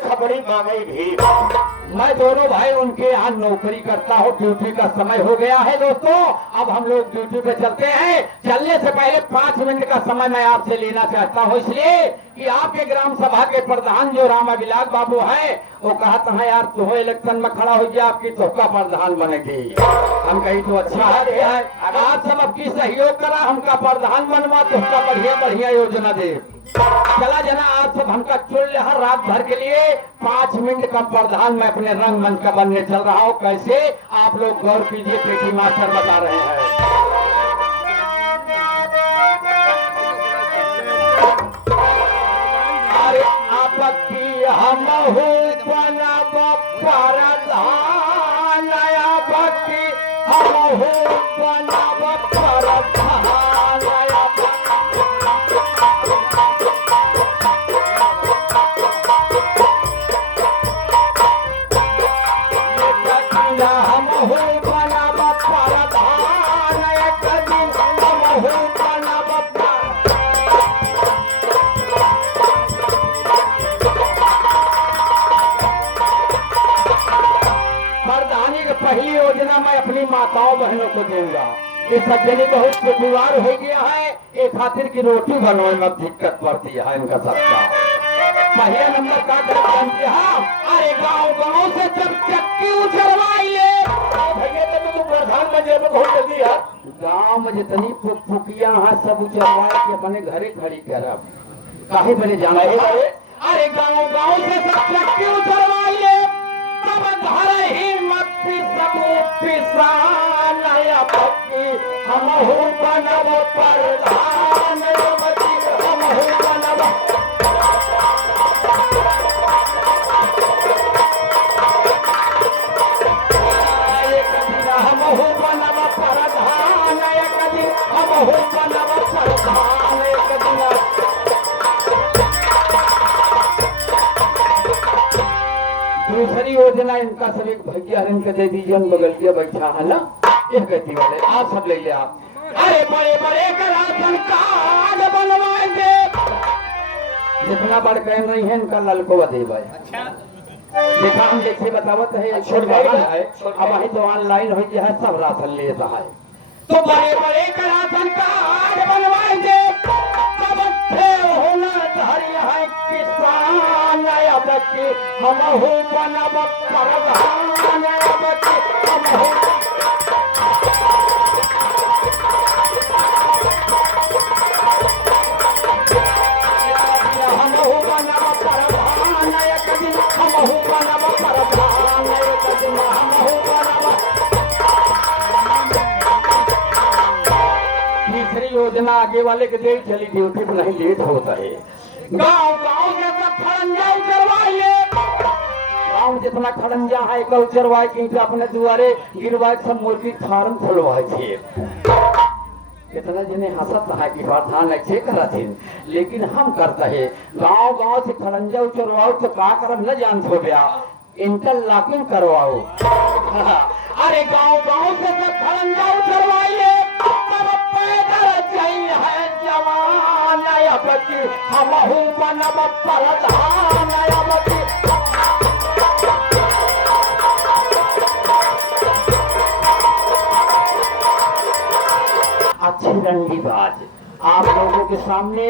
खबरी मांगी भी। मैं दोनों भाई उनके यहाँ नौकरी करता हूँ। ड्यूटी का समय हो गया है दोस्तों, अब हम लोग ड्यूटी पे चलते हैं। चलने से पहले 5 मिनट का समय मैं आपसे लेना चाहता हूँ, इसलिए कि आपके ग्राम सभा के प्रधान जो राम अभिलाष बाबू हैं, वो कहता है यार तुम इलेक्शन में खड़ा हो गया, आपकी तोहका प्रधान बनेगी। हम कही तो अच्छा है, आप सब आपकी सहयोग करा, हमका प्रधान बनवा, तोहका बढ़िया बढ़िया योजना दे। चला जना आप सब हमका चुन ले, हर रात भर के लिए 5 मिनट का प्रधान मैं अपने रंगमंच का बनने चल रहा हूँ। कैसे आप लोग गौर कीजिए, पेटी मास्टर बता रहे हैं। अरे आपकी हम हो बनब प्रधान, आपकी हम हो बनब प्रधान। पहली योजना मैं अपनी माताओं बहनों को दूंगा। ये सज्जनी बहुत बीमार हो गया है, एक खातिर की रोटी बनवाने में दिक्कत पड़ती है इनका सबका। पहले नंबर का जानते हैं, अरे गांव गांव से जब चक्की उछलवाइए भैया तो प्रधान बन बहुत जल्दी है। गांव में जितनी फुकिया है सब उछलवा के अपने घरे खड़ी करब, काहे बने जाना है। अरे गांव गांव से सब चक्की उछलवाइए, तब घर ही मत पिसान पक्की हम हो बनब प्रधान, हम हो बनब। हम हो बनब प्रधान, एक दिन हम हो बनब प्रधान, एक दिन। दूसरी योजना इनका सब एक भैया इनके दे दीजिए, बगल के बैठा है ना, एक गति वाले आप सब ले ले आप। अरे बड़े बड़े का राशन कार्ड बनवाएंगे, जितना बड़ कह रही है इनका ललको दे भाई। देखा हम जैसे बतावत है छोड़ है, अब वही तो ऑनलाइन हो गया है, सब राशन लेता है। तो बड़े बड़े का राशन कार्ड बनवाएंगे, सब अच्छे होना चाहिए है किसान। हम हो बनब प्रधान, हम हो। हम हो बनब प्रधान, एक दिन हम हो बनब प्रधान, एक दिन हम हो बनब। तीसरी योजना आगे वाले के दे चली, ड्यूटी पर नहीं लेट होता है। गांव गांव जैसा खड़ंजा उचरवाइए, गांव जितना खड़ंजा है कल उचरवाए कि अपने दुआरे गिरवाए, सब मुर्गी फार्म खुलवाए थे। कितना जिन्हें हंसत है कि प्रधान अच्छे करथिन, लेकिन हम करते है गांव गांव से खड़ंजा उचरवाओ तो का करब न जान हो गया, इंटरलॉकिंग करवाओ। अरे गांव गांव से खड़ंजा उचरवाइए, हम हो बनब प्रधान। अच्छी रंगी बात आप लोगों के सामने